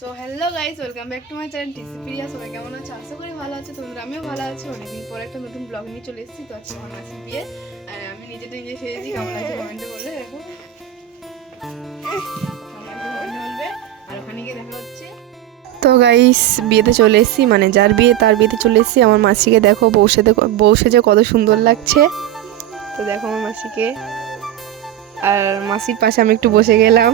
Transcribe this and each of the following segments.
So hello guys, welcome back to my channel TC Priya. সবাই কেমন আছো? আশা করি ভালো আছো। তোমরা, আমিও ভালো আছি। অনেকদিন পর একটা নতুন ব্লগ নিয়ে চলে এসেছি। তো আজকে আমার মাসি বিয়ে, আর আমি নিজেটা নিজে সেরেছি। কেমন লাগছে কমেন্টে বললে। দেখো বলবে, আর ওখানে গিয়ে দেখা হচ্ছে। তো গাইস, বিয়েতে চলে এসেছি, মানে যার বিয়ে তার বিয়েতে চলে এসেছি। আমার মাসিকে দেখো বউ সেজে কত সুন্দর লাগছে। তো দেখো আমার মাসিকে, আর মাসির পাশে আমি একটু বসে গেলাম।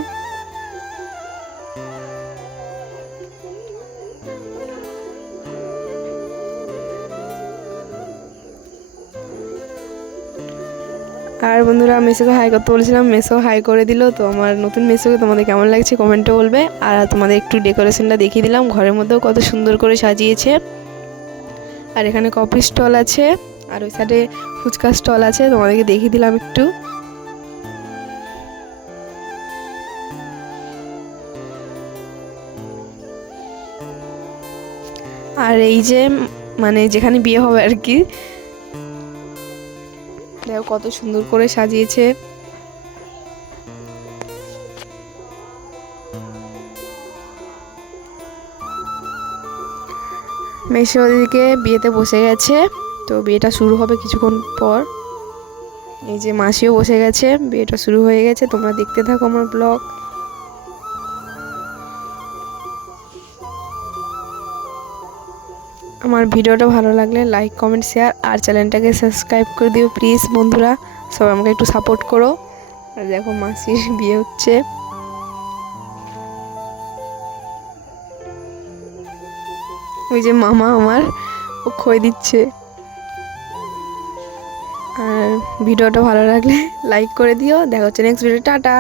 আর বন্ধুরা, মেসোকে হাই করতে বলেছিলাম, মেসো হাই করে দিল। তো আমার নতুন মেসোকে তোমাদের কেমন লাগছে কমেন্টে বলবে। আর তোমাদের একটু ডেকোরেশনটা দেখিয়ে দিলাম, ঘরের মধ্যেও কত সুন্দর করে সাজিয়েছে। আর এখানে কফি স্টল আছে, আর ওই সাইডে ফুচকা স্টল আছে, তোমাদেরকে দেখিয়ে দিলাম একটু। আর এই যে মানে যেখানে বিয়ে হবে আর কি, দেখো কত সুন্দর করে সাজিয়েছে। মেসো ওদিকে বিয়েতে বসে গেছে, তো বিয়েটা শুরু হবে কিছুক্ষণ পর। এই যে মাসিও বসে গেছে, বিয়েটা শুরু হয়ে গেছে। তোমরা দেখতে থাকো আমার ব্লগ। আমার ভিডিওটা ভালো লাগলে লাইক, কমেন্ট, শেয়ার আর চ্যানেলটাকে সাবস্ক্রাইব করে দিও প্লিজ বন্ধুরা। সবাই আমাকে একটু সাপোর্ট করো। আর দেখো মাসির বিয়ে হচ্ছে। ওই যে মামা আমার, ও খই দিচ্ছে। আর ভিডিওটা ভালো লাগলে লাইক করে দিও। দেখা হচ্ছে নেক্সট ভিডিও। টাটা।